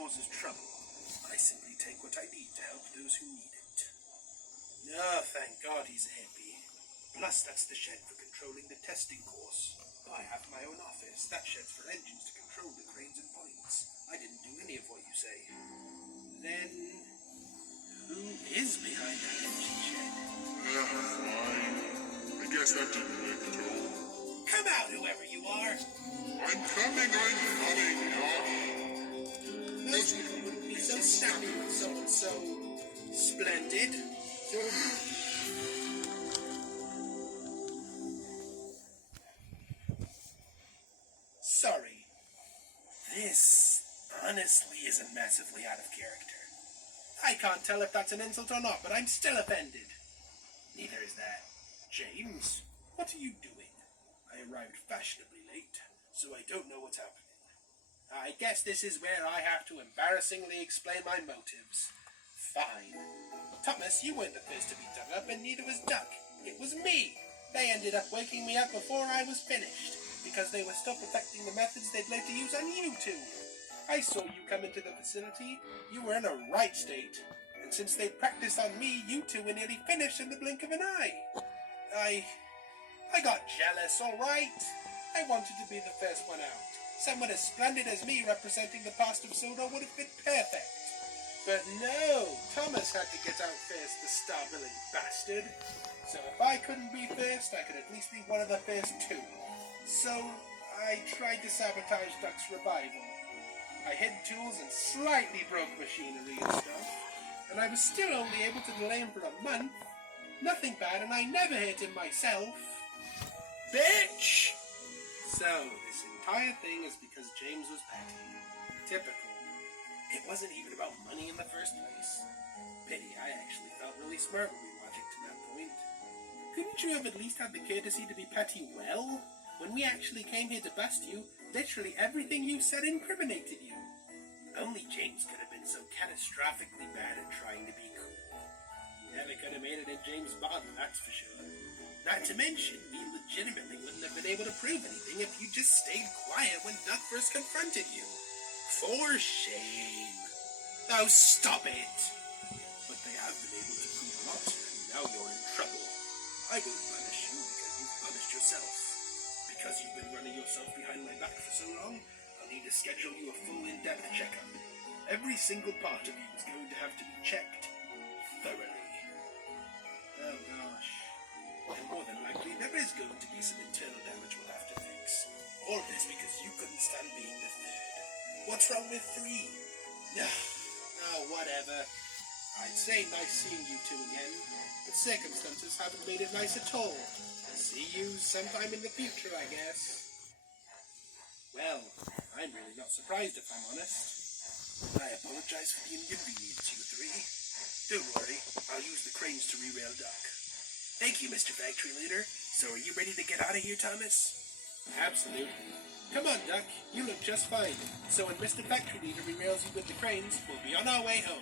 causes trouble. I simply take what I need to help those who need it. Oh, thank God he's a hippie. Plus, that's the shed for controlling the testing course. I have my own office. That shed's for engines to control the cranes and points. I didn't do any of what you say. Then, who is behind that engine shed? Fine. I guess that didn't make it all. Come out, whoever you are! I'm coming, Josh. Most people wouldn't be so snappy with someone so splendid. Sorry. This honestly isn't massively out of character. I can't tell if that's an insult or not, but I'm still offended. Neither is that. James, what are you doing? I arrived fashionably late, so I don't know what's happening. I guess this is where I have to embarrassingly explain my motives. Fine. Thomas, you weren't the first to be dug up, and neither was Duck. It was me. They ended up waking me up before I was finished, because they were still perfecting the methods they'd like to use on you two. I saw you come into the facility. You were in a right state. And since they practiced on me, you two were nearly finished in the blink of an eye. I got jealous, all right? I wanted to be the first one out. Someone as splendid as me representing the past of Soda would have been perfect. But no, Thomas had to get out first, the star-billing bastard. So if I couldn't be first, I could at least be one of the first two. So I tried to sabotage Duck's revival. I hid tools and slightly broke machinery and stuff. And I was still only able to delay him for a month. Nothing bad, and I never hurt him myself. Bitch! So, this entire thing is because James was petty. Typical. It wasn't even about money in the first place. Pity, I actually felt really smart when we watched it to that point. Couldn't you have at least had the courtesy to be petty well? When we actually came here to bust you, literally everything you said incriminated you. Only James could have been so catastrophically bad at trying to be cool. You never could have made it in James' Bond, that's for sure. Not to mention, we legitimately wouldn't have been able to prove anything if you just stayed quiet when Duck first confronted you. For shame. Oh, stop it! But they have been able to prove a lot, and now you're in trouble. I won't punish you because you've punished yourself. Because you've been running yourself behind my back for so long, I'll need to schedule you a full in-depth checkup. Every single part of you is going to have to be checked thoroughly. Oh gosh. And more than likely, there is going to be some internal damage we'll have to fix. All of this because you couldn't stand being the third. What's wrong with 3? Oh, whatever. I'd say nice seeing you two again, but circumstances haven't made it nice at all. See you sometime in the future, I guess. Well, I'm really not surprised if I'm honest. I apologize for the inconvenience, you 3. Don't worry, I'll use the cranes to re-rail Duck. Thank you, Mr. Factory Leader. So are you ready to get out of here, Thomas? Absolutely. Come on, Duck. You look just fine. So when Mr. Factory Leader re-rails you with the cranes, we'll be on our way home.